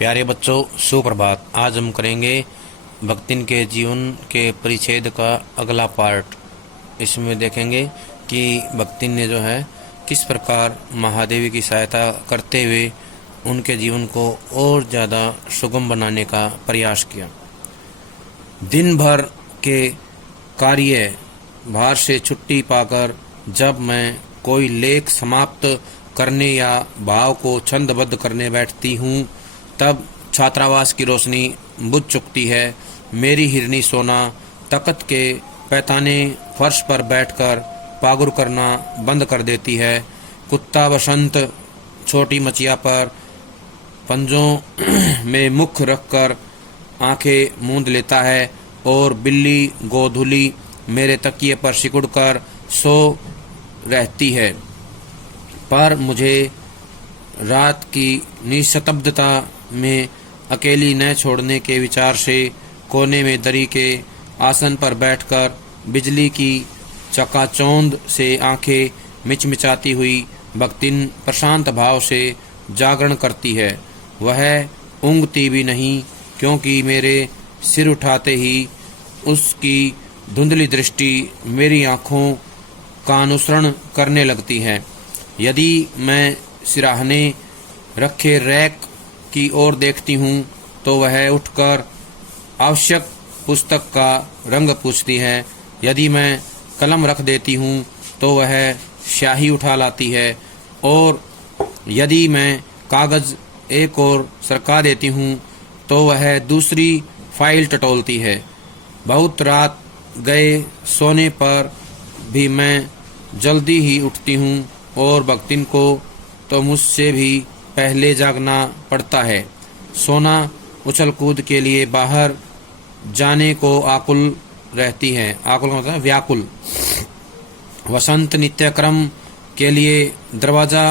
प्यारे बच्चों, सुप्रभात। आज हम करेंगे भक्तिन के जीवन के परिच्छेद का अगला पार्ट। इसमें देखेंगे कि भक्तिन ने जो है किस प्रकार महादेवी की सहायता करते हुए उनके जीवन को और ज़्यादा सुगम बनाने का प्रयास किया। दिन भर के कार्य भार से छुट्टी पाकर जब मैं कोई लेख समाप्त करने या भाव को छंदबद्ध करने बैठती हूँ, तब छात्रावास की रोशनी बुझ चुकती है। मेरी हिरनी सोना तख्त के पैताने फर्श पर बैठकर पागुर करना बंद कर देती है। कुत्ता बसंत छोटी मचिया पर पंजों में मुख रखकर आंखें मूंद लेता है और बिल्ली गोधुली मेरे तकिए पर सिकुड़कर सो रहती है। पर मुझे रात की निस्तब्धता में अकेली न छोड़ने के विचार से कोने में दरी के आसन पर बैठकर बिजली की चकाचौंध से आंखें मिचमिचाती हुई भक्तिन प्रशांत भाव से जागरण करती है। वह ऊँघती भी नहीं, क्योंकि मेरे सिर उठाते ही उसकी धुंधली दृष्टि मेरी आँखों का अनुसरण करने लगती है। यदि मैं सिराहने रखे रैक की ओर देखती हूँ तो वह उठकर आवश्यक पुस्तक का रंग पूछती है। यदि मैं कलम रख देती हूँ तो वह स्याही उठा लाती है, और यदि मैं कागज़ एक और सरका देती हूँ तो वह दूसरी फाइल टटोलती है। बहुत रात गए सोने पर भी मैं जल्दी ही उठती हूँ और भक्तिन को तो मुझसे भी पहले जागना पड़ता है। सोना उछल कूद के लिए बाहर जाने को आकुल रहती है। आकुल मतलब व्याकुल। वसंत नित्यक्रम के लिए दरवाज़ा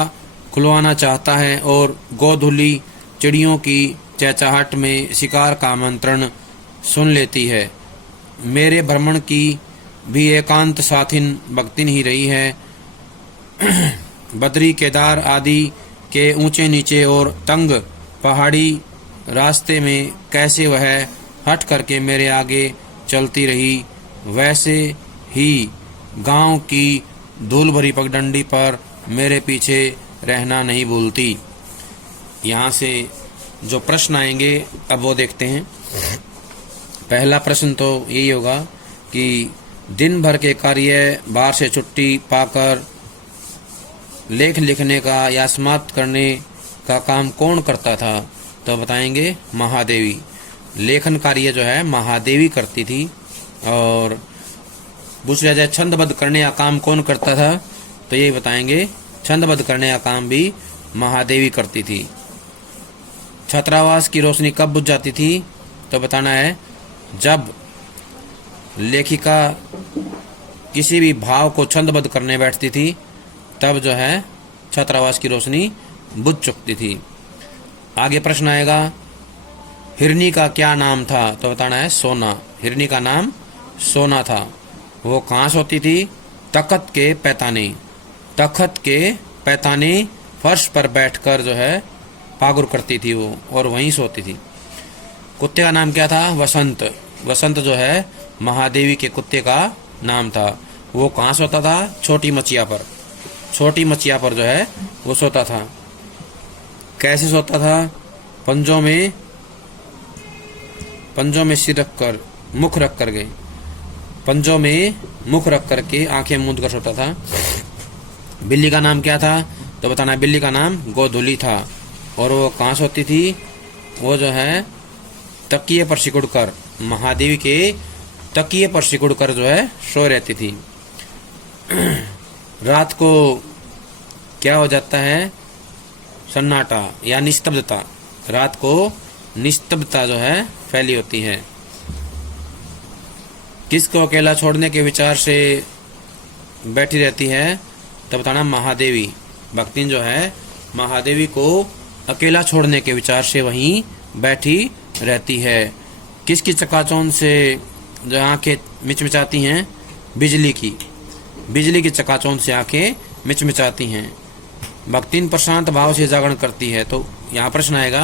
खुलवाना चाहता है और गोधुली चिड़ियों की चहचहाहट में शिकार का आमंत्रण सुन लेती है। मेरे भ्रमण की भी एकांत साथिन भक्तिन ही रही है। बद्री केदार आदि के ऊंचे नीचे और तंग पहाड़ी रास्ते में कैसे वह हट करके मेरे आगे चलती रही, वैसे ही गांव की धूल भरी पगडंडी पर मेरे पीछे रहना नहीं भूलती। यहाँ से जो प्रश्न आएंगे अब वो देखते हैं। पहला प्रश्न तो यही होगा कि दिन भर के कार्य भार से छुट्टी पाकर लेख लिखने का या समाप्त करने का काम कौन करता था? तो बताएंगे महादेवी। लेखन कार्य जो है महादेवी करती थी। और दूसरा जाए छंदबद्ध करने का काम कौन करता था? तो ये बताएंगे छंदबद्ध करने का काम भी महादेवी करती थी। छात्रावास की रोशनी कब बुझ जाती थी? तो बताना है जब लेखिका किसी भी भाव को छंदबद्ध करने बैठती थी, तब जो है छात्रावास की रोशनी बुझ चुकती थी। आगे प्रश्न आएगा, हिरनी का क्या नाम था? तो बताना है सोना। हिरनी का नाम सोना था। वो कहाँ सोती थी? तख्त के पैताने। तख्त के पैताने फर्श पर बैठकर जो है पागुर करती थी वो, और वहीं सोती थी। कुत्ते का नाम क्या था? वसंत। वसंत जो है महादेवी के कुत्ते का नाम था। वो कहाँ सोता था? छोटी मचिया पर। छोटी मचिया पर जो है वो सोता था। कैसे सोता था? पंजों में सिर रखकर, मुख रख कर गए, पंजों में मुख रख करके आंखें मूंद कर सोता था। बिल्ली का नाम क्या था? तो बताना, बिल्ली का नाम गोधुली था। और वो कहाँ सोती थी? वो जो है तकिए पर सिकुड़कर, महादेवी के तकिए पर सिकुड़कर जो है सो रहती थी। रात को क्या हो जाता है? सन्नाटा या निस्तब्धता। रात को निस्तब्धता जो है फैली होती है। किसको अकेला छोड़ने के विचार से बैठी रहती है? तो बताना महादेवी। भक्तिन जो है महादेवी को अकेला छोड़ने के विचार से वहीं बैठी रहती है। किसकी चकाचौंध से जो आंखें मिचमिचाती हैं? बिजली की। बिजली की चकाचौंध से आंखें मिचमिचाती हैं। भक्तिन प्रशांत भाव से जागरण करती है। तो यहाँ प्रश्न आएगा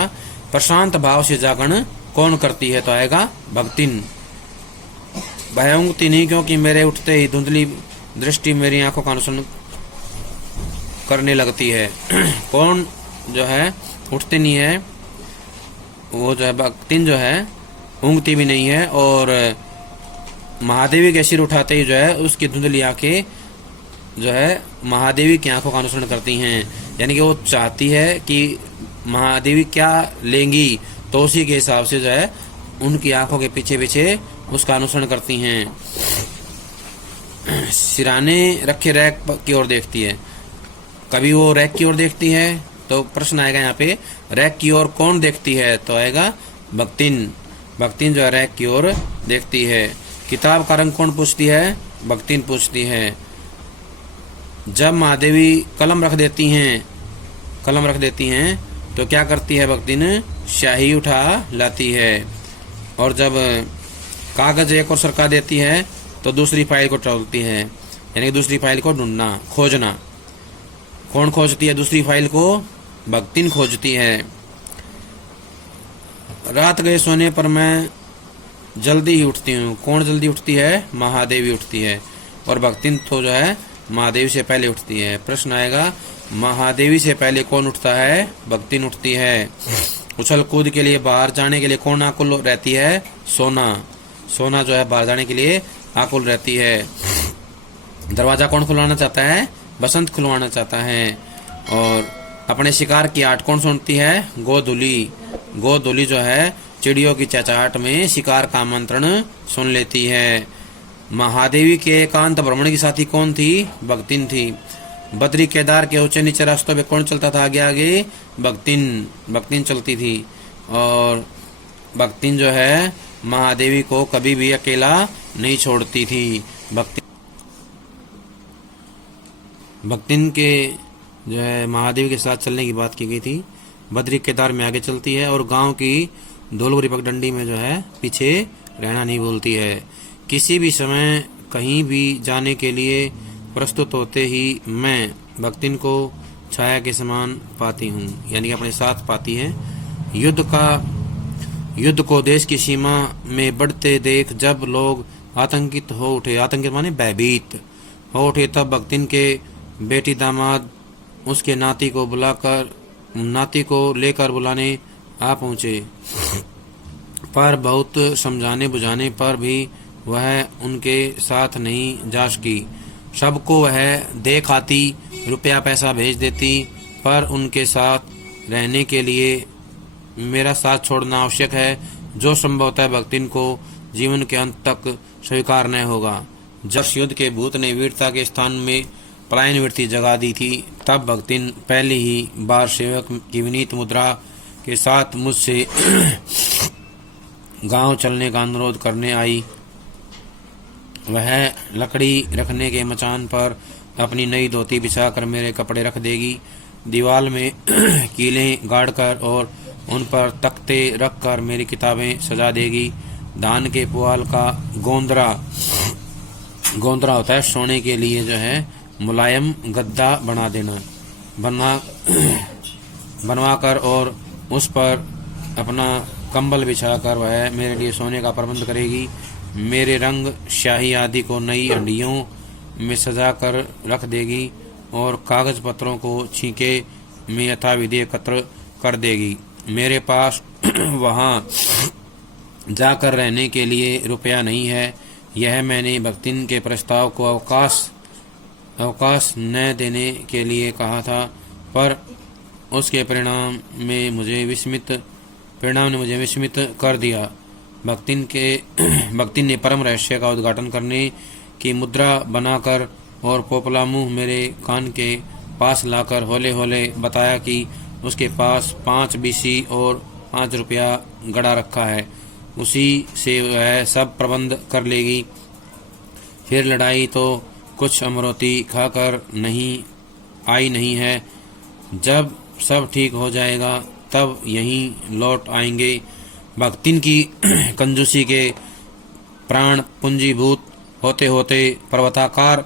प्रशांत भाव से जागरण कौन करती है? तो आएगा भक्तिन। वह ऊँगती नहीं क्योंकि मेरे उठते ही धुंधली दृष्टि मेरी आंखों का अनुसरण करने लगती है। कौन जो है उठती नहीं है, वो जो है भक्तिन जो है ऊँगती भी नहीं है, और महादेवी के सिर उठाते ही जो है उसकी धुंधली आंखें जो है महादेवी की आंखों का अनुसरण करती हैं। यानी कि वो चाहती है कि महादेवी क्या लेंगी, तो उसी के हिसाब से जो है उनकी आंखों के पीछे पीछे उसका अनुसरण करती हैं। सिराने रखे रैक की ओर देखती है। कभी वो रैक की ओर देखती है, तो प्रश्न आएगा यहाँ पे रैक की ओर कौन देखती है? तो आएगा भक्तिन। भक्तिन जो है रैक की ओर देखती है। किताब का रंग कौन पूछती है? भक्तिन पूछती है। जब महादेवी कलम रख देती हैं तो क्या करती है भक्तिन? स्याही उठा लाती है। और जब कागज एक और सरका देती है तो दूसरी फाइल को टटोलती है, यानी कि दूसरी फाइल को ढूंढना, खोजना। कौन खोजती है दूसरी फाइल को? भक्तिन खोजती है। रात गए सोने पर मैं जल्दी ही उठती हूँ। कौन जल्दी उठती है? महादेवी उठती है, और भक्तिन तो जो है महादेवी से पहले उठती है। प्रश्न आएगा महादेवी से पहले कौन उठता है? भक्तिन उठती है। उछल कूद के लिए बाहर जाने के लिए कौन आकुल रहती है? सोना। सोना जो है बाहर जाने के लिए आकुल रहती है। दरवाजा कौन खुलवाना चाहता है? बसंत खुलवाना चाहता है। और अपने शिकार की आट कौन सुनती है? गोधुली। गोधुली जो है चिड़ियों की चहचहाट में शिकार का आमंत्रण सुन लेती है। महादेवी के एकांत भ्रमण की साथी कौन थी? भक्तिन थी। बद्री केदार के ऊंचे नीचे रास्तों में कौन चलता था आगे आगे? भक्तिन। भक्तिन चलती थी। और भक्तिन जो है महादेवी को कभी भी अकेला नहीं छोड़ती थी। भक्तिन के जो है महादेवी के साथ चलने की बात की गई थी। बद्री केदार में आगे चलती है, और गांव की धौलपुरी पगडंडी में जो है पीछे रहना नहीं बोलती है। किसी भी समय कहीं भी जाने के लिए प्रस्तुत होते ही मैं भक्तिन को छाया के समान पाती हूँ, यानी कि अपने साथ पाती है। युद्ध को देश की सीमा में बढ़ते देख जब लोग आतंकित हो उठे, आतंकित माने भयभीत हो उठे, तब भक्तिन के बेटी दामाद उसके नाती को लेकर बुलाने आ पहुँचे। पर बहुत समझाने बुझाने पर भी वह उनके साथ नहीं जा सकी। सबको वह देख आती, रुपया पैसा भेज देती, पर उनके साथ रहने के लिए मेरा साथ छोड़ना आवश्यक है, जो संभवतः भक्तिन को जीवन के अंत तक स्वीकार न होगा। जब युद्ध के भूत ने वीरता के स्थान में पलायन वृत्ति जगा दी थी, तब भक्तिन पहली ही बार सेवक की विनीत मुद्रा के साथ मुझसे गांव चलने का अनुरोध करने आई। वह लकड़ी रखने के मचान पर अपनी नई धोती बिछाकर मेरे कपड़े रख देगी, दीवार में कीलें गाड़कर और उन पर तख्ते रखकर मेरी किताबें सजा देगी। धान के पुआल का गोंदरा होता है सोने के लिए जो है मुलायम गद्दा बनवा कर और उस पर अपना कंबल बिछाकर वह मेरे लिए सोने का प्रबंध करेगी। मेरे रंग स्याही आदि को नई हंडियों में सजा कर रख देगी और कागज पत्रों को छींके में यथाविधि एकत्र कर देगी। मेरे पास वहाँ जाकर रहने के लिए रुपया नहीं है। यह मैंने भक्तिन के प्रस्ताव को अवकाश न देने के लिए कहा था, पर उसके परिणाम ने मुझे विस्मित कर दिया। भक्तिन ने परम रहस्य का उद्घाटन करने की मुद्रा बनाकर और पोपला मुंह मेरे कान के पास लाकर होले होले बताया कि उसके पास 5 बीसी और 5 रुपया गड़ा रखा है, उसी से वह सब प्रबंध कर लेगी। फिर लड़ाई तो कुछ अमरोती खाकर नहीं है। जब सब ठीक हो जाएगा तब यहीं लौट आएंगे। भक्तिन की कंजूसी के प्राण पूंजीभूत होते होते पर्वताकार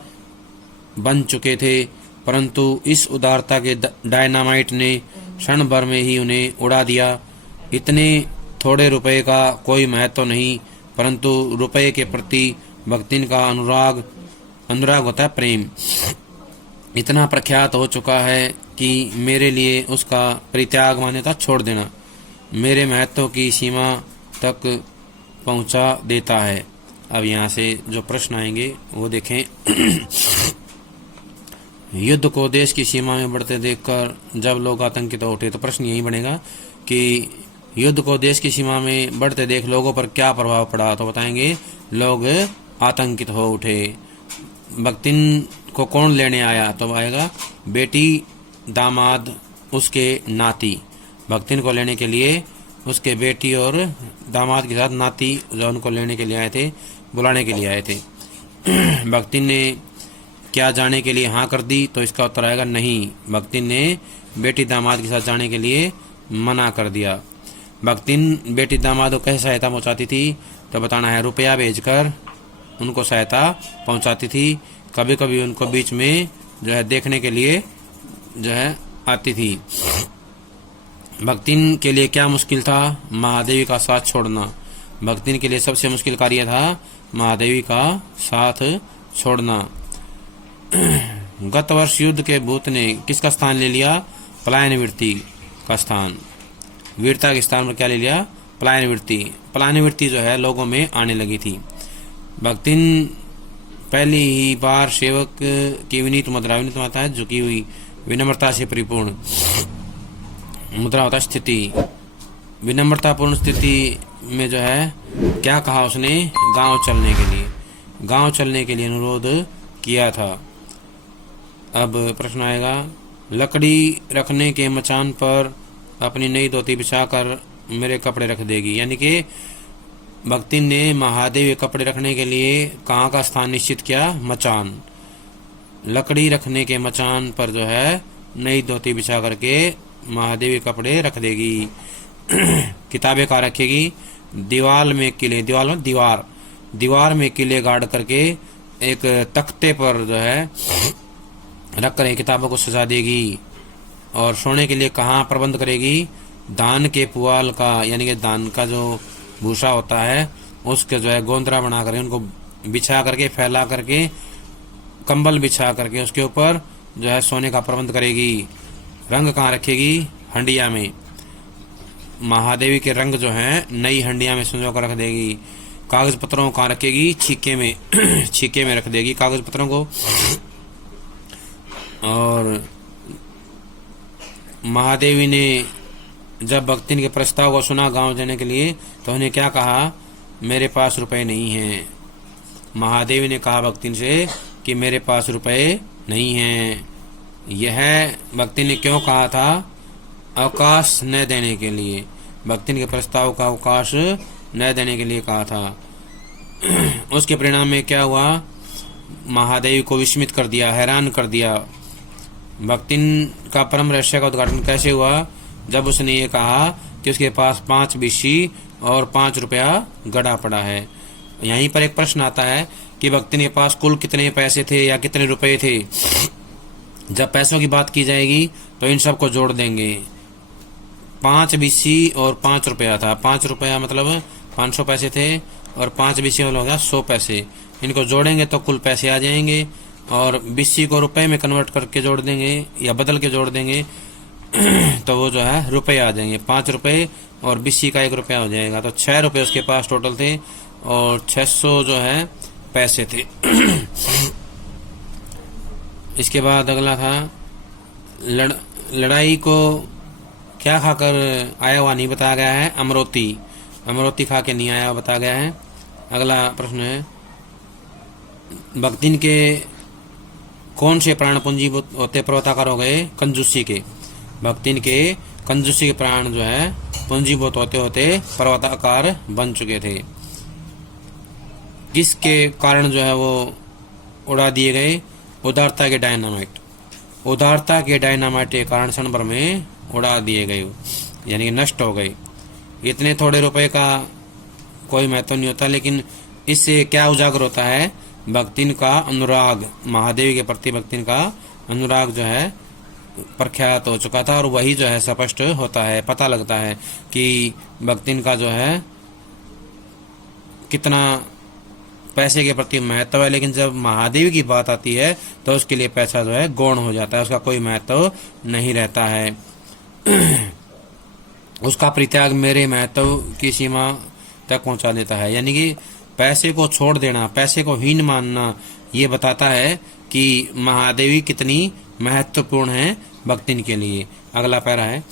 बन चुके थे, परंतु इस उदारता के डायनामाइट ने क्षण भर में ही उन्हें उड़ा दिया। इतने थोड़े रुपए का कोई महत्व नहीं, परंतु रुपए के प्रति भक्तिन का अनुराग होता है प्रेम, इतना प्रख्यात हो चुका है कि मेरे लिए उसका परित्याग मान्यता छोड़ देना मेरे महत्व की सीमा तक पहुंचा देता है। अब यहाँ से जो प्रश्न आएंगे वो देखें। युद्ध को देश की सीमा में बढ़ते देखकर जब लोग आतंकित हो उठे, तो प्रश्न यही बनेगा कि युद्ध को देश की सीमा में बढ़ते देख लोगों पर क्या प्रभाव पड़ा, तो बताएंगे लोग आतंकित हो उठे। भक्तिन को कौन लेने आया, तो आएगा बेटी, दामाद, उसके नाती। भक्तिन को लेने के लिए उसके बेटी और दामाद के साथ नाती जो उनको लेने के लिए आए थे, बुलाने के लिए आए थे। भक्तिन ने क्या जाने के लिए हाँ कर दी, तो इसका उत्तर आएगा नहीं। भक्तिन ने बेटी दामाद के साथ जाने के लिए मना कर दिया। भक्तिन बेटी दामाद को कैसे सहायता पहुंचाती थी, तो बताना है रुपया भेजकर उनको सहायता पहुंचाती थी। कभी कभी उनको बीच में जो है देखने के लिए जो है आती थी। भक्तिन के लिए क्या मुश्किल था, महादेवी का साथ छोड़ना। भक्तिन के लिए सबसे मुश्किल कार्य था महादेवी का साथ छोड़ना। गत वर्ष युद्ध के भूत ने किसका स्थान ले लिया, पलायन वृत्ति का स्थान। वीरता के स्थान पर क्या ले लिया, पलायन वृत्ति। पलायन वृत्ति जो है लोगों में आने लगी थी। भक्तिन पहली ही बार सेवक की विनीत मुद्रा, विनीत माता है झुकी हुई, विनम्रता से परिपूर्ण मुद्रा होता है स्थिति। विनम्रतापूर्ण स्थिति में जो है क्या कहा उसने, गांव चलने के लिए अनुरोध किया था। अब प्रश्न आएगा, लकड़ी रखने के मचान पर अपनी नई धोती बिछाकर मेरे कपड़े रख देगी। यानी कि भक्तिन ने महादेव के कपड़े रखने के लिए कहाँ का स्थान निश्चित किया, मचान। लकड़ी रखने के मचान पर जो है नई धोती बिछा करके महादेव के कपड़े रख देगी। किताबें कहाँ रखेगी, दीवार में किले, दीवार में किले गाड़ करके एक तख्ते पर जो है रख कर किताबों को सजा देगी। और सोने के लिए कहाँ प्रबंध करेगी, धान के पुआल का, यानी कि धान का जो भूसा होता है उसके जो है गोंदरा बना करके उनको बिछा करके, फैला करके, कंबल बिछा करके उसके ऊपर जो है सोने का प्रबंध करेगी। रंग कहाँ रखेगी, हंडिया में। महादेवी के रंग जो है नई हंडिया में संजो कर रख देगी। कागज पत्रों कहाँ रखेगी, छीके में रख देगी कागज पत्रों को। और महादेवी ने जब भक्तिन के प्रस्ताव को सुना गांव जाने के लिए, तो उन्हें क्या कहा, मेरे पास रुपए नहीं हैं। महादेवी ने कहा भक्तिन से कि मेरे पास रुपए नहीं हैं। यह भक्तिन ने क्यों कहा था, अवकाश न देने के लिए। भक्तिन के प्रस्ताव का अवकाश न देने के लिए कहा था। उसके परिणाम में क्या हुआ, महादेवी को विस्मित कर दिया, हैरान कर दिया। भक्तिन का परम रहस्य का उद्घाटन कैसे हुआ, जब उसने ये कहा कि उसके पास 5 बिस्सी और 5 रुपया गड़ा पड़ा है। यहीं पर एक प्रश्न आता है कि भक्तिन के पास कुल कितने पैसे थे या कितने रुपए थे। जब पैसों की बात की जाएगी तो इन सब को जोड़ देंगे। 5 बिस्सी और 5 रुपया था। 5 रुपया मतलब 500 पैसे थे और 5 बिस्सी मतलब हो गया 100 पैसे। इनको जोड़ेंगे तो कुल पैसे आ जाएंगे और बिस्सी को रुपए में कन्वर्ट करके जोड़ देंगे या बदल के जोड़ देंगे तो वो जो है रुपए आ जाएंगे। 5 रुपए और बिस्सी का 1 रुपया हो जाएगा। तो 6 रुपए उसके पास टोटल थे और 600 जो है पैसे थे। इसके बाद अगला था लड़ाई को क्या खाकर आया हुआ नहीं बताया गया है, अमरोती खा के नहीं आया हुआ बताया गया है। अगला प्रश्न है, भक्तिन के कौन से प्राण पूंजीभूत होते पर्वताकार हो गए, कंजूसी के। भक्तिन के कंजूसी के प्राण जो है पूंजीभूत होते होते पर्वताकार बन चुके थे। किसके कारण जो है वो उड़ा दिए गए, उदारता के डायनामाइट के कारण क्षण भर में उड़ा दिए गए, यानी कि नष्ट हो गए। इतने थोड़े रुपए का कोई महत्व नहीं होता, लेकिन इससे क्या उजागर होता है, भक्तिन का अनुराग, महादेवी के प्रति भक्तिन का अनुराग जो है प्रख्यात हो चुका था और वही जो है स्पष्ट होता है, पता लगता है कि भक्तिन का जो है कितना पैसे के प्रति महत्व है। लेकिन जब महादेव की बात आती है तो उसके लिए पैसा जो है गौण हो जाता है, उसका कोई महत्व नहीं रहता है। उसका परित्याग मेरे महत्व की सीमा तक पहुंचा देता है। यानी कि पैसे को छोड़ देना, पैसे को हीन मानना, ये बताता है कि महादेवी कितनी महत्वपूर्ण है भक्तिन के लिए। अगला पैरा है,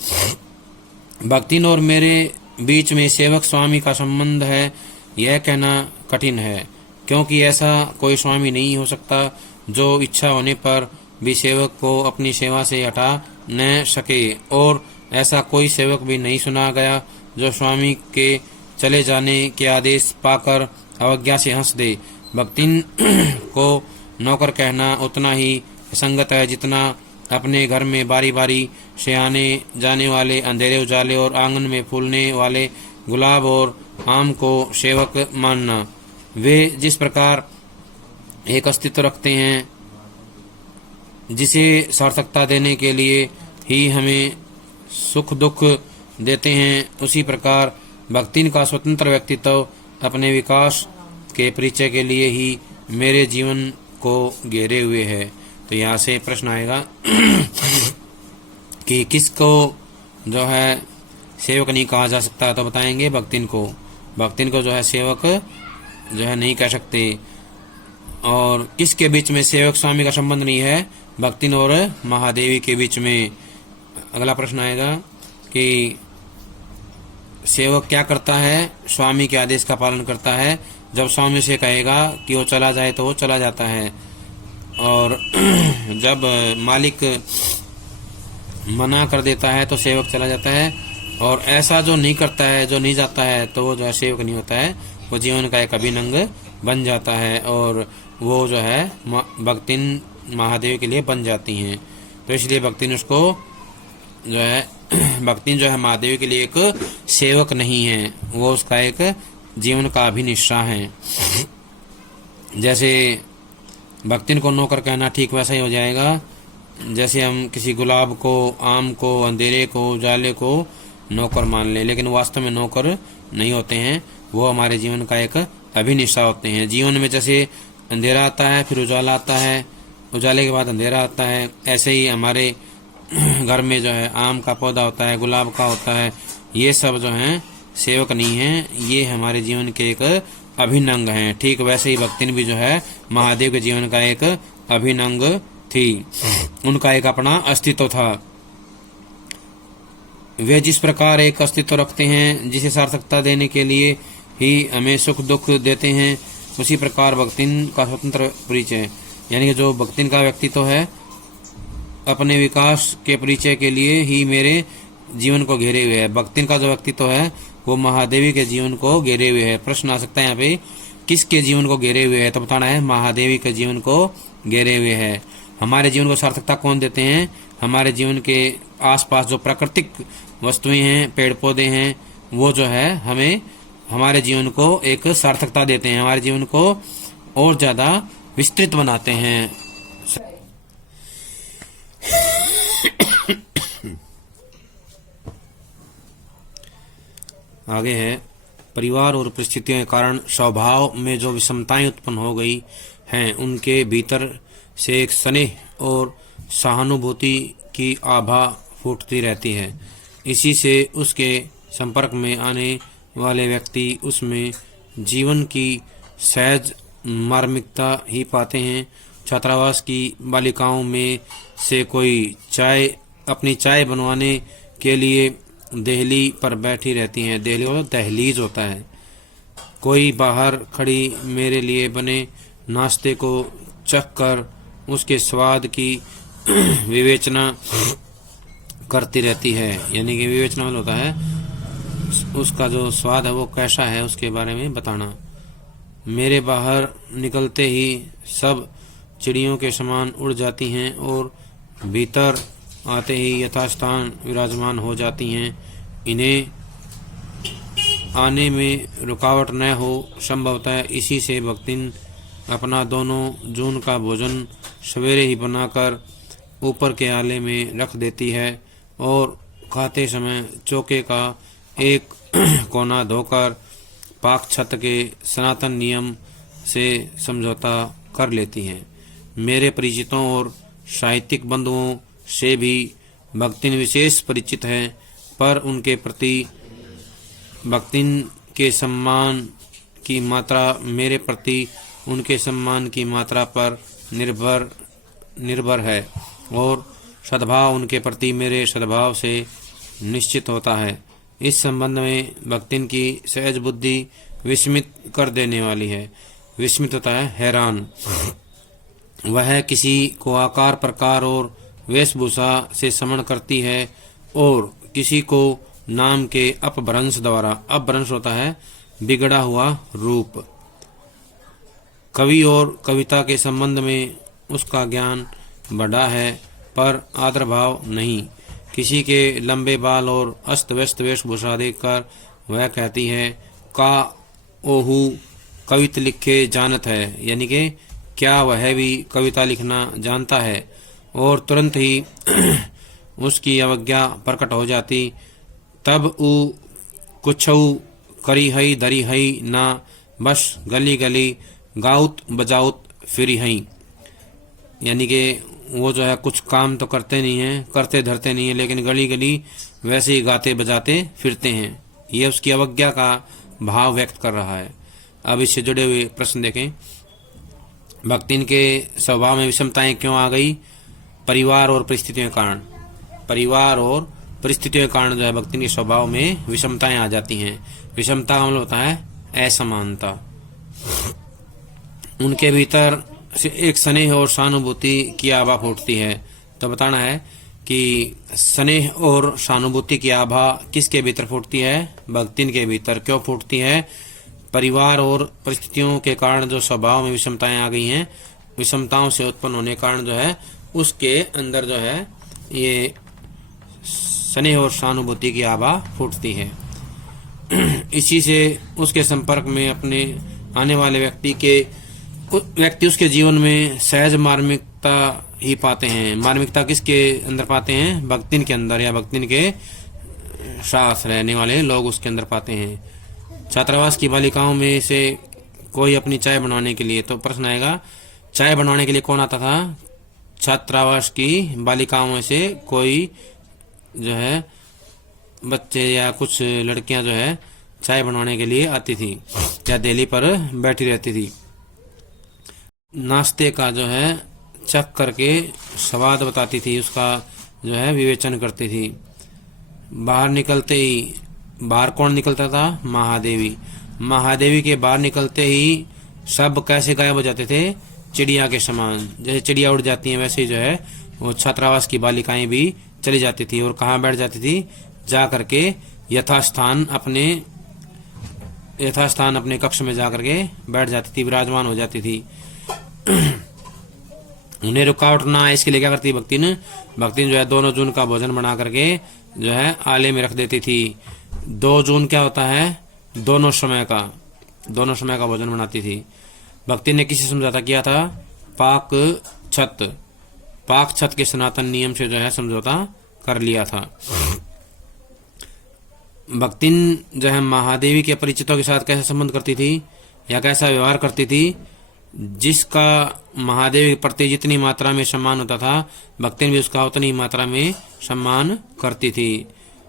भक्तिन और मेरे बीच में सेवक स्वामी का संबंध है, यह कहना कठिन है, क्योंकि ऐसा कोई स्वामी नहीं हो सकता जो इच्छा होने पर भी सेवक को अपनी सेवा से हटा न सके, और ऐसा कोई सेवक भी नहीं सुना गया जो स्वामी के चले जाने के आदेश पाकर अवज्ञा से हंस दे। भक्तिन को नौकर कहना उतना ही संगत है जितना अपने घर में बारी बारी से आने जाने वाले अंधेरे उजाले और आंगन में फूलने वाले गुलाब और आम को सेवक मानना। वे जिस प्रकार एक अस्तित्व रखते हैं जिसे सार्थकता देने के लिए ही हमें सुख दुख देते हैं, उसी प्रकार भक्तिन का स्वतंत्र व्यक्तित्व अपने विकास के परिचय के लिए ही मेरे जीवन को घेरे हुए है। तो यहाँ से प्रश्न आएगा कि किसको जो है सेवक नहीं कहा जा सकता, तो बताएंगे भक्तिन को। भक्तिन को जो है सेवक जो है नहीं कह सकते। और किसके बीच में सेवक स्वामी का संबंध नहीं है, भक्तिन और महादेवी के बीच में। अगला प्रश्न आएगा कि सेवक क्या करता है, स्वामी के आदेश का पालन करता है। जब स्वामी से कहेगा कि वो चला जाए तो वो चला जाता है, और जब मालिक मना कर देता है तो सेवक चला जाता है। और ऐसा जो नहीं करता है, जो नहीं जाता है, तो वो जो है सेवक नहीं होता है, वो जीवन का एक अभिन्न अंग बन जाता है और वो जो है भक्तिन महादेव के लिए बन जाती हैं। तो इसलिए भक्तिन उसको जो है भक्तिन जो है महादेव के लिए एक सेवक नहीं है, वो उसका एक जीवन का अभिन्न हिस्सा है। जैसे भक्तिन को नौकर कहना ठीक वैसा ही हो जाएगा जैसे हम किसी गुलाब को, आम को, अंधेरे को, उजाले को नौकर मान लें, लेकिन वास्तव में नौकर नहीं होते हैं, वो हमारे जीवन का एक अभिन्न हिस्सा होते हैं। जीवन में जैसे अंधेरा आता है, फिर उजाला आता है, उजाले के बाद अंधेरा आता है, ऐसे ही हमारे घर में जो है आम का पौधा होता है, गुलाब का होता है, ये सब जो हैं सेवक नहीं है, ये हमारे जीवन के एक अभिन्न अंग हैं। ठीक वैसे ही भक्तिन भी जो है महादेव के जीवन का एक अभिन्न अंग थी, उनका एक अपना अस्तित्व था। वे जिस प्रकार एक अस्तित्व रखते हैं जिसे सार्थकता देने के लिए ही हमें सुख दुख देते हैं, उसी प्रकार भक्तिन का स्वतंत्र परिचय, यानी कि जो भक्तिन का व्यक्तित्व है अपने विकास के परिचय के लिए ही मेरे जीवन को घेरे हुए है। भक्तिन का जो व्यक्तित्व है वो महादेवी के जीवन को घेरे हुए है। प्रश्न आ सकता है यहाँ पे किसके जीवन को घेरे हुए है, तो बताना है महादेवी के जीवन को घेरे हुए है। हमारे जीवन को सार्थकता कौन देते हैं, हमारे जीवन के आसपास जो प्राकृतिक वस्तुएं हैं, पेड़ पौधे हैं, वो जो है हमें हमारे जीवन को एक सार्थकता देते हैं, हमारे जीवन को और ज्यादा विस्तृत बनाते हैं। आगे है, परिवार और परिस्थितियों के कारण स्वभाव में जो विषमताएं उत्पन्न हो गई हैं, उनके भीतर से एक स्नेह और सहानुभूति की आभा फूटती रहती है। इसी से उसके संपर्क में आने वाले व्यक्ति उसमें जीवन की सहज मार्मिकता ही पाते हैं। छात्रावास की बालिकाओं में से कोई अपनी चाय बनवाने के लिए देहली पर बैठी रहती हैं, देहली और दहलीज होता है। कोई बाहर खड़ी मेरे लिए बने नाश्ते को चख कर उसके स्वाद की विवेचना करती रहती है, यानी कि विवेचना होता है उसका जो स्वाद है वो कैसा है उसके बारे में बताना। मेरे बाहर निकलते ही सब चिड़ियों के समान उड़ जाती हैं और भीतर आते ही यथास्थान विराजमान हो जाती हैं। इन्हें आने में रुकावट न हो, संभवतः इसी से भक्तिन अपना दोनों जून का भोजन सवेरे ही बनाकर ऊपर के आले में रख देती है और खाते समय चौके का एक कोना धोकर पाक छत के सनातन नियम से समझौता कर लेती हैं। मेरे परिचितों और साहित्यिक बंधुओं से भी भक्तिन विशेष परिचित हैं, पर उनके प्रति भक्तिन के सम्मान की मात्रा मेरे प्रति उनके सम्मान की मात्रा पर निर्भर है और सद्भाव उनके प्रति मेरे सद्भाव से निश्चित होता है। इस संबंध में भक्तिन की सहज बुद्धि विस्मित कर देने वाली है। विस्मित होता है, हैरान। वह किसी को आकार प्रकार और वेशभूषा से समन करती है और किसी को नाम के अपभ्रंश द्वारा, अपभ्रंश होता है बिगड़ा हुआ रूप। कवि और कविता के संबंध में उसका ज्ञान बढ़ा है, पर आदर भाव नहीं। किसी के लंबे बाल और अस्त व्यस्त वेशभूषा देखकर वह कहती है, का ओहू कवित लिखे जानत है, यानी कि क्या वह भी कविता लिखना जानता है, और तुरंत ही उसकी अवज्ञा प्रकट हो जाती। तब ऊ कुछऊ करी हई धरी हई ना, बस गली गली गाउत बजाउत फिरी हई, यानी कि वो जो है कुछ काम तो करते नहीं हैं, करते धरते नहीं है, लेकिन गली गली वैसे ही गाते बजाते फिरते हैं। ये उसकी अवज्ञा का भाव व्यक्त कर रहा है। अब इससे जुड़े हुए प्रश्न देखें। भक्तिन के स्वभाव में विषमताएं क्यों आ गई? परिवार और परिस्थितियों के कारण। परिवार और परिस्थितियों के कारण जो है भक्तिन के स्वभाव में विषमताएं आ जाती हैं। विषमता का मतलब होता है असमानता। उनके भीतर से एक स्नेह और सहानुभूति की आभा फूटती है। तो बताना है कि स्नेह और सहानुभूति की आभा किसके भीतर फूटती है? भक्तिन के भीतर। क्यों फूटती है? परिवार और परिस्थितियों के कारण जो स्वभाव में विषमताएं आ गई हैं, विषमताओं से उत्पन्न होने के कारण जो है उसके अंदर जो है ये स्नेह और सहानुभूति की आभा फूटती है। इसी से उसके संपर्क में अपने आने वाले व्यक्ति उसके जीवन में सहज मार्मिकता ही पाते हैं। मार्मिकता किसके अंदर पाते हैं? भक्तिन के अंदर, या भक्तिन के साथ रहने वाले लोग उसके अंदर पाते हैं। छात्रावास की बालिकाओं में से कोई अपनी चाय बनाने के लिए, तो प्रश्न आएगा चाय बनाने के लिए कौन आता था? छात्रावास की बालिकाओं में से कोई जो है बच्चे या कुछ लड़कियां जो है चाय बनाने के लिए आती थी या देली पर बैठी रहती थी। नाश्ते का जो है चख करके स्वाद बताती थी, उसका जो है विवेचन करती थी। बाहर निकलते ही, बाहर कौन निकलता था? महादेवी। महादेवी के बाहर निकलते ही सब कैसे गायब हो जाते थे? चिड़िया के समान। जैसे चिड़िया उड़ जाती हैं वैसे ही जो है वो छात्रावास की बालिकाएं भी चली जाती थी। और कहाँ बैठ जाती थी? जा करके यथास्थान अपने कक्ष में जा करके बैठ जाती थी, विराजमान हो जाती थी। उन्हें रुकावट ना आए इसके लिए क्या करती भक्तिन? भक्तिन जो है 2 जून का भोजन बना करके जो है आले में रख देती थी। 2 जून क्या होता है? दोनों समय का भोजन बनाती थी। भक्ति ने किसी समझौता किया था? पाक छत के सनातन नियम से जो है समझौता कर लिया था। भक्तिन जो है महादेवी के परिचितों के साथ कैसा संबंध करती थी या कैसा व्यवहार करती थी? जिसका महादेव के प्रति जितनी मात्रा में सम्मान होता था, भक्तिन भी उसका उतनी मात्रा में सम्मान करती थी।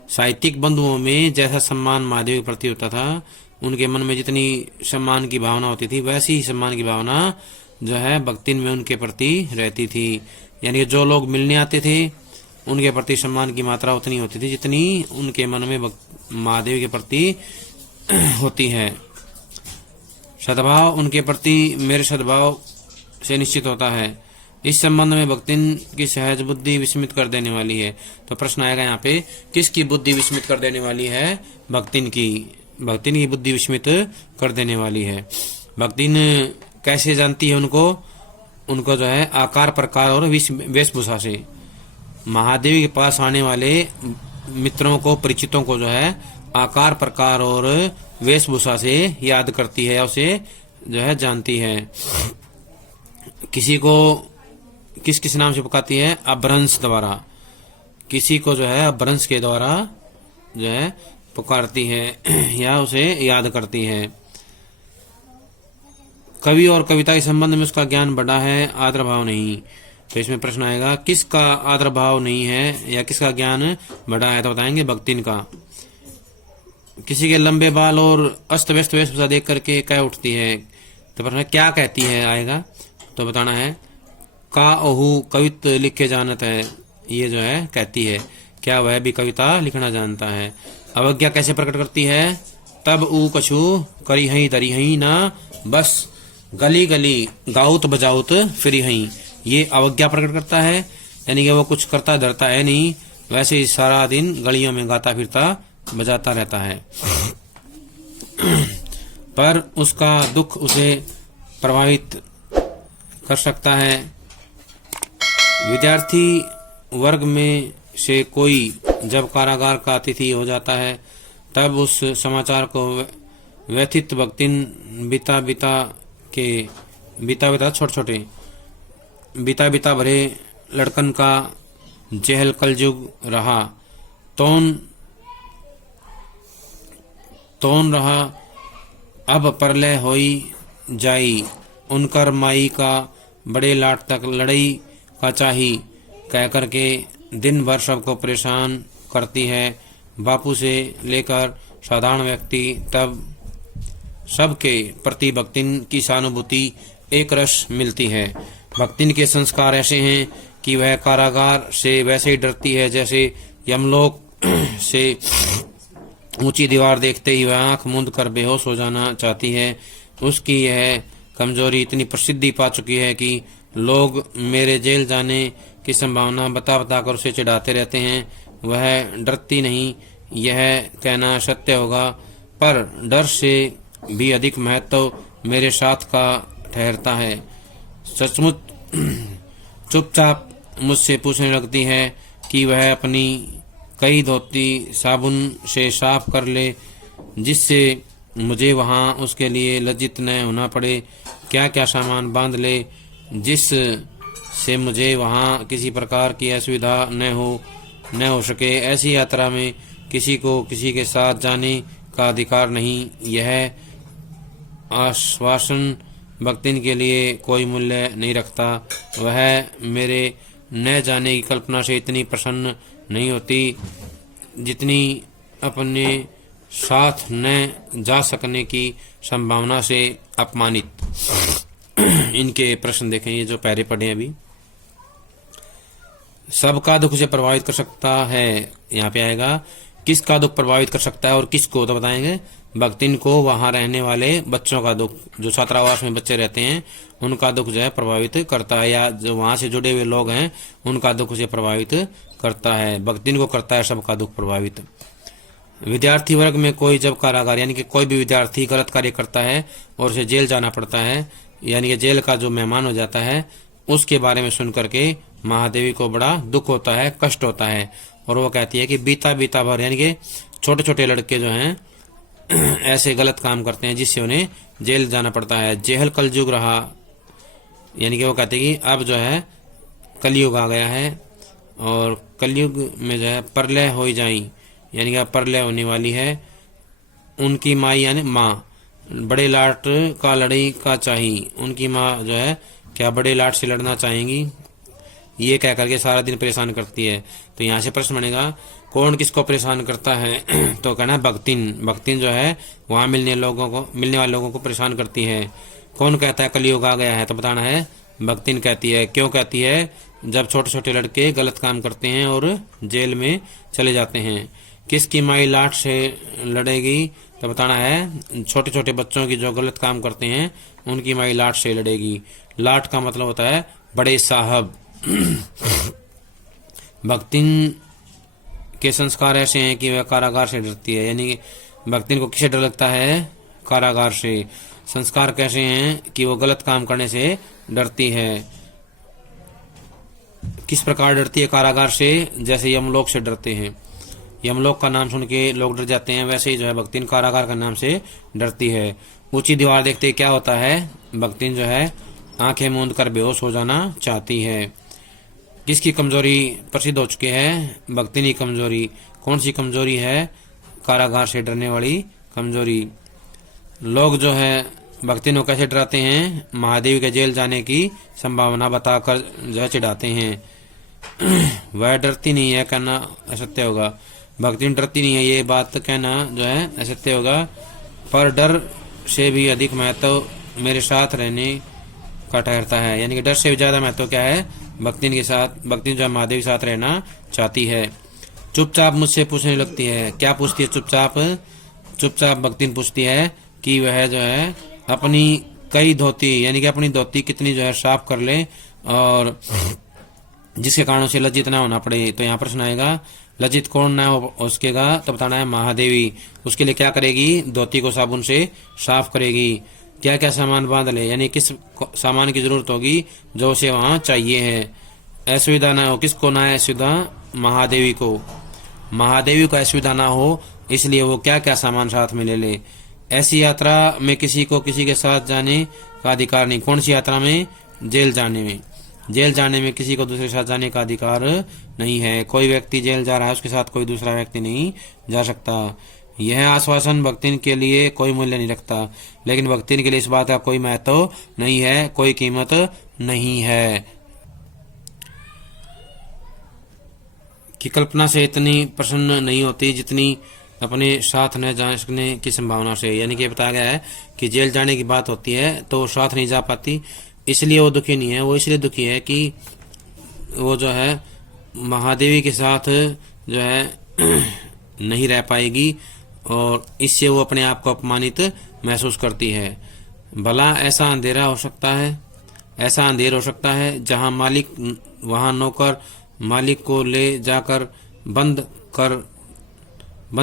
साहित्यिक बंधुओं में जैसा सम्मान महादेव के प्रति होता था, उनके मन में जितनी सम्मान की भावना होती थी, वैसी ही सम्मान की भावना जो है भक्तिन में उनके प्रति रहती थी। यानी कि जो लोग मिलने आते थे उनके प्रति सम्मान की मात्रा उतनी होती थी जितनी उनके मन में महादेव के प्रति होती है। सद्भाव उनके प्रति मेरे सद्भाव से निश्चित होता है। इस संबंध में भक्तिन की सहज बुद्धि विस्मित कर देने वाली है। तो प्रश्न आएगा यहाँ पे, किसकी बुद्धि विस्मित कर देने वाली है? भक्तिन की बुद्धि विस्मित कर देने वाली है। भक्तिन कैसे जानती है उनको जो है आकार प्रकार और वेशभूषा से। महादेवी के पास आने वाले मित्रों को, परिचितों को जो है आकार प्रकार और वेशभूषा से याद करती है या उसे जो है जानती है। किसी को किस किस नाम से पुकारती है? अपभ्रंश द्वारा, किसी को जो है अपभ्रंश के द्वारा जो है पुकारती है या उसे याद करती है। कवि और कविता के संबंध में उसका ज्ञान बड़ा है, आदर भाव नहीं। तो इसमें प्रश्न आएगा किसका आदर भाव नहीं है या किसका ज्ञान बड़ा है? तो बताएंगे भक्तिन का। किसी के लंबे बाल और अस्त व्यस्त वेशभूषा देख करके कह उठती है, तो प्रश्न क्या कहती है आएगा? तो बताना है का ओहू कवित लिखे जानत है, ये जो है कहती है, क्या वह भी कविता लिखना जानता है? अवज्ञा कैसे प्रकट करती है? तब ऊ कछु करी हई दरी हई ना, बस गली गली गाउत बजाउत फिरी हई। ये अवज्ञा प्रकट करता है, यानी कि वो कुछ करता धरता है नहीं, वैसे ही सारा दिन गलियों में गाता फिरता बजाता रहता है। पर उसका दुख उसे प्रभावित कर सकता है। विद्यार्थी वर्ग में से कोई जब कारागार का अतिथि हो जाता है, तब उस समाचार को व्यथित भक्तिन बिता बिता भरे लड़कन का जहल कलयुग रहा, तौन रहा अब परलय होई जाई, उनकर माई का बड़े लाट तक लड़ई का चाही, कह करके दिन भर सबको परेशान करती है। बापू से लेकर साधारण व्यक्ति तब सबके प्रति भक्तिन की सहानुभूति एक रस मिलती है। भक्तिन के संस्कार ऐसे हैं कि वह कारागार से वैसे ही डरती है जैसे यमलोक से ऊंची दीवार देखते ही वह आंख मूंद कर बेहोश हो जाना चाहती है। उसकी यह कमजोरी इतनी प्रसिद्धि पा चुकी है कि लोग मेरे जेल जाने की संभावना बता कर उसे चिढ़ाते रहते हैं। वह डरती नहीं, यह कहना सत्य होगा, पर डर से भी अधिक महत्व मेरे साथ का ठहरता है। सचमुच चुपचाप मुझसे पूछने लगती है कि वह अपनी कई धोती साबुन से साफ कर ले, जिससे मुझे वहां उसके लिए लज्जित न होना पड़े। क्या क्या सामान बांध ले, जिस से मुझे वहां किसी प्रकार की असुविधा न हो सके। ऐसी यात्रा में किसी को किसी के साथ जाने का अधिकार नहीं। यह आश्वासन भक्तिन के लिए कोई मूल्य नहीं रखता। वह मेरे न जाने की कल्पना से इतनी प्रसन्न नहीं होती जितनी अपने साथ न जा सकने की संभावना से अपमानित। इनके प्रश्न देखें, ये जो पैरे पढ़े अभी। सबका दुख से प्रभावित कर सकता है, यहाँ पे आएगा किसका दुख प्रभावित कर सकता है और किसको, तो बताएंगे भक्तिन को वहां रहने वाले बच्चों का दुख, जो छात्रावास में बच्चे रहते हैं उनका दुख जो है प्रभावित करता है, या जो वहां से जुड़े हुए लोग हैं उनका दुख उसे प्रभावित करता है। भक्तिन को करता है सबका दुख प्रभावित। विद्यार्थी वर्ग में कोई जब कारागार, यानी कि कोई भी विद्यार्थी गलत कार्य करता है और उसे जेल जाना पड़ता है, यानी कि जेल का जो मेहमान हो जाता है, उसके बारे में सुन करके महादेवी को बड़ा दुख होता है, कष्ट होता है। और वो कहती है कि बीता बीता भर, यानी कि छोटे छोटे लड़के जो हैं ऐसे गलत काम करते हैं जिससे उन्हें जेल जाना पड़ता है। जेहल कलयुग रहा, यानी कि वो कहते हैं कि अब जो है कलयुग आ गया है और कलयुग में जो है प्रलय हो जाई, यानी कि अब प्रलय होने वाली है। उनकी माई यानी माँ बड़े लाट का लड़ाई का चाहिए, उनकी माँ जो है क्या बड़े लाट से लड़ना चाहेंगी, ये कह करके सारा दिन परेशान करती है। तो यहाँ से प्रश्न बनेगा कौन किसको परेशान करता है? तो कहना है भक्तिन जो है वहाँ मिलने वाले लोगों को परेशान करती है। कौन कहता है कलयुग आ गया है? तो बताना है भक्तिन कहती है। क्यों कहती है? जब छोटे छोटे लड़के गलत काम करते हैं और जेल में चले जाते हैं। किसकी माई लाट से लड़ेगी? तो बताना है छोटे छोटे बच्चों की जो गलत काम करते हैं उनकी माई लाट से लड़ेगी। लाट का मतलब होता है बड़े साहब। भक्तिन के संस्कार ऐसे हैं कि वह कारागार से डरती है, यानी भक्तिन को किससे डर लगता है? कारागार से। संस्कार कैसे हैं कि वो गलत काम करने से डरती है। किस प्रकार डरती है कारागार से? जैसे यमलोक से डरते हैं, यमलोक का नाम सुन के लोग डर जाते हैं, वैसे ही जो है भक्तिन कारागार का नाम से डरती है। ऊंची दीवार देखते क्या होता है? भक्तिन जो है आंखें मूंद कर बेहोश हो जाना चाहती है। किसकी कमजोरी प्रसिद्ध हो चुकी है? भक्तिनी कमजोरी। कौन सी कमजोरी है? कारागार से डरने वाली कमजोरी। लोग जो है भक्तिन को कैसे डराते हैं? महादेव के जेल जाने की संभावना बताकर जो है चिढ़ाते हैं। वह डरती नहीं है कहना असत्य होगा। भक्तिन डरती नहीं है ये बात कहना जो है असत्य होगा। पर डर से भी अधिक महत्व मेरे साथ रहने का ठहरता है। यानी कि डर से भी ज्यादा महत्व क्या है? भक्तिन के साथ, भक्तिन जो महादेव के साथ रहना चाहती है। चुपचाप मुझसे पूछने लगती है। क्या पूछती है? चुपचाप चुपचाप भक्तिन पूछती है कि वह जो है अपनी कई धोती, यानी कि अपनी धोती कितनी जो है साफ कर ले और जिसके कारणों से लज्जित ना होना पड़े। तो यहाँ प्रश्न आएगा लज्जित कौन ना हो उसकेगा, तो बताना है महादेवी। उसके लिए क्या करेगी? धोती को साबुन से साफ करेगी। क्या क्या सामान बांध ले, यानी किस सामान की जरूरत होगी जो उसे वहां चाहिए है। असुविधा ना हो, किसको ना है असुविधा? महादेवी को। महादेवी को असुविधा ना हो इसलिए वो क्या क्या सामान साथ में ले ले। ऐसी यात्रा में किसी को किसी के साथ जाने का अधिकार नहीं। कौन सी यात्रा में? जेल जाने में। जेल जाने में किसी को दूसरे के साथ जाने का अधिकार नहीं है। कोई व्यक्ति जेल जा रहा है उसके साथ कोई दूसरा व्यक्ति नहीं जा सकता। यह आश्वासन भक्तिन के लिए कोई मूल्य नहीं रखता, लेकिन भक्तिन के लिए इस बात का कोई महत्व नहीं है, कोई कीमत नहीं है। कि कल्पना से इतनी प्रसन्न नहीं होती जितनी अपने साथ न जा सकने की संभावना से। यानी कि बताया गया है कि जेल जाने की बात होती है तो साथ नहीं जा पाती, इसलिए वो दुखी नहीं है। वो इसलिए दुखी है कि वो जो है महादेवी के साथ जो है नहीं रह पाएगी और इससे वो अपने आप को अपमानित महसूस करती है। भला ऐसा अंधेरा हो सकता है, ऐसा अंधेर हो सकता है जहां मालिक, वहां नौकर मालिक को ले जाकर बंद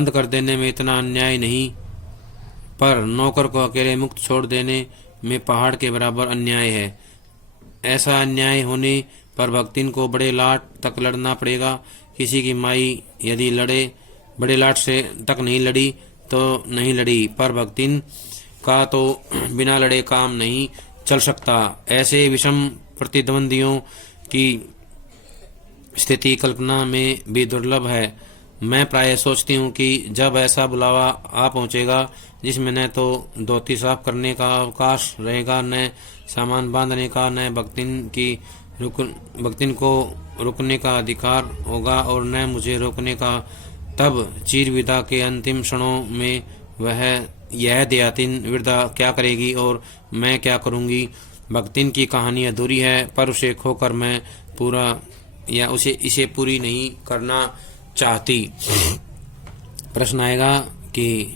कर देने में इतना अन्याय नहीं, पर नौकर को अकेले मुक्त छोड़ देने में पहाड़ के बराबर अन्याय है। ऐसा अन्याय होने पर भक्तिन को बड़े लाट तक लड़ना पड़ेगा। किसी की माई यदि लड़े, बड़े लाट से तक नहीं लड़ी तो नहीं लड़ी, पर भक्तिन का तो बिना लड़े काम नहीं चल सकता। ऐसे विषम प्रतिद्वंदियों की स्थिति कल्पना में भी दुर्लभ है। मैं प्राय सोचती हूँ कि जब ऐसा बुलावा आ पहुँचेगा जिसमें न तो धोती साफ करने का अवकाश रहेगा, न सामान बांधने का, न भक्तिन को रुकने का अधिकार होगा और न मुझे रोकने का, तब चीर विदा के अंतिम क्षणों में वह यह देहातीन वृद्धा क्या करेगी और मैं क्या करूँगी। भक्तिन की कहानी अधूरी है, पर उसे खोकर मैं पूरा या इसे पूरी नहीं करना चाहती। प्रश्न आएगा कि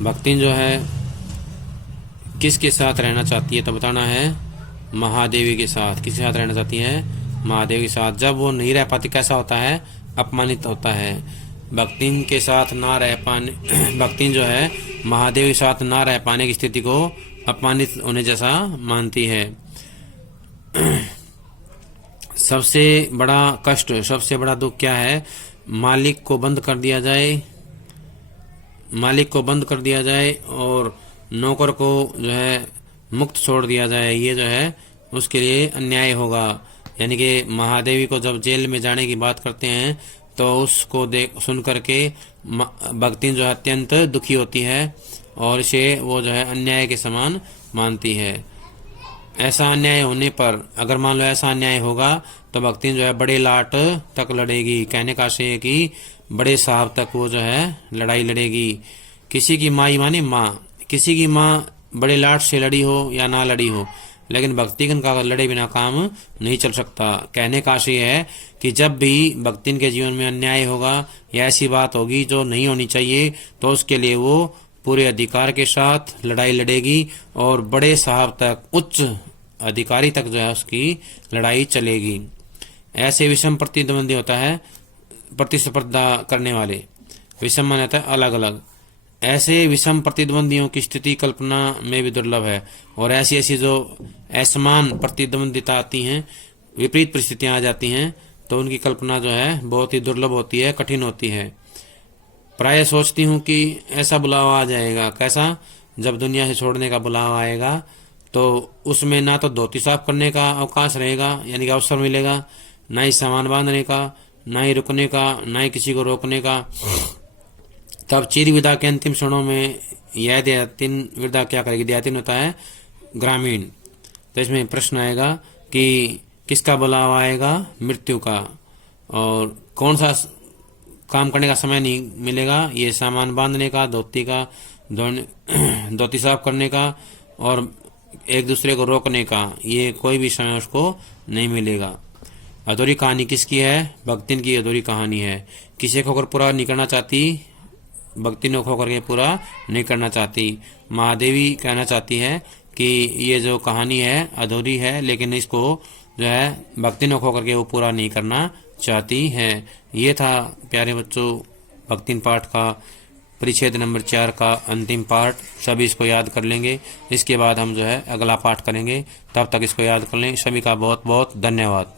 भक्तिन जो है किसके साथ रहना चाहती है, तो बताना है महादेवी के साथ। किसके साथ रहना चाहती है? महादेवी के साथ। जब वो नहीं रह पाती कैसा होता है? अपमानित होता है। भक्तिन के साथ ना रह पाने भक्तिन जो है महादेव के साथ ना रह पाने की स्थिति को अपमानित होने जैसा मानती है। सबसे बड़ा कष्ट, सबसे बड़ा दुख क्या है? मालिक को बंद कर दिया जाए और नौकर को जो है मुक्त छोड़ दिया जाए। ये जो है उसके लिए अन्याय होगा। यानी कि महादेवी को जब जेल में जाने की बात करते हैं तो उसको सुन करके भक्तिन जो है अत्यंत दुखी होती है और इसे वो जो है अन्याय के समान मानती है। ऐसा अन्याय होने पर, अगर मान लो ऐसा अन्याय होगा तो भक्तिन जो है बड़े लाट तक लड़ेगी। कहने का आशय है कि बड़े साहब तक वो जो है लड़ाई लड़ेगी। किसी की माई माने माँ, किसी की माँ बड़े लाट से लड़ी हो या ना लड़ी हो, लेकिन भक्तिगण का लड़े बिना काम नहीं चल सकता। कहने का आशय है कि जब भी भक्तिन के जीवन में अन्याय होगा या ऐसी बात होगी जो नहीं होनी चाहिए तो उसके लिए वो पूरे अधिकार के साथ लड़ाई लड़ेगी और बड़े साहब तक, उच्च अधिकारी तक जो है उसकी लड़ाई चलेगी। ऐसे विषम प्रतिद्वंदी होता है प्रतिस्पर्धा करने वाले, विषम माने होता है अलग अलग। ऐसे विषम प्रतिद्वंदियों की स्थिति कल्पना में भी दुर्लभ है और ऐसी जो असमान प्रतिद्वंदिता आती हैं, विपरीत परिस्थितियां आ जाती हैं तो उनकी कल्पना जो है बहुत ही दुर्लभ होती है, कठिन होती है। प्राय सोचती हूँ कि ऐसा बुलावा आ जाएगा। कैसा? जब दुनिया से छोड़ने का बुलावा आएगा तो उसमें ना तो धोती साफ करने का अवकाश रहेगा, यानी कि अवसर मिलेगा, ना ही सामान बांधने का, ना ही रुकने का, ना ही किसी को रोकने का। तब चीर विदा के अंतिम क्षणों में यह देहातीन विदा क्या करेगी? देहातीन होता है ग्रामीण। तो इसमें प्रश्न आएगा कि किसका बुलावा आएगा? मृत्यु का। और कौन सा काम करने का समय नहीं मिलेगा? ये सामान बांधने का, धोती का, धोती साफ करने का और एक दूसरे को रोकने का, ये कोई भी समय उसको नहीं मिलेगा। अधूरी कहानी किसकी है? भक्तिन की अधूरी कहानी है। किसे खोकर पूरा नहीं करना चाहती? भक्ति ने खोकर के पूरा नहीं करना चाहती। महादेवी कहना चाहती है कि ये जो कहानी है अधूरी है, लेकिन इसको जो है भक्ति ने खोकर के वो पूरा नहीं करना चाहती है। ये था प्यारे बच्चों भक्तिन पाठ का परिच्छेद नंबर 4 का अंतिम पाठ। सभी इसको याद कर लेंगे। इसके बाद हम जो है अगला पाठ करेंगे, तब तक इसको याद कर लें। सभी का बहुत बहुत धन्यवाद।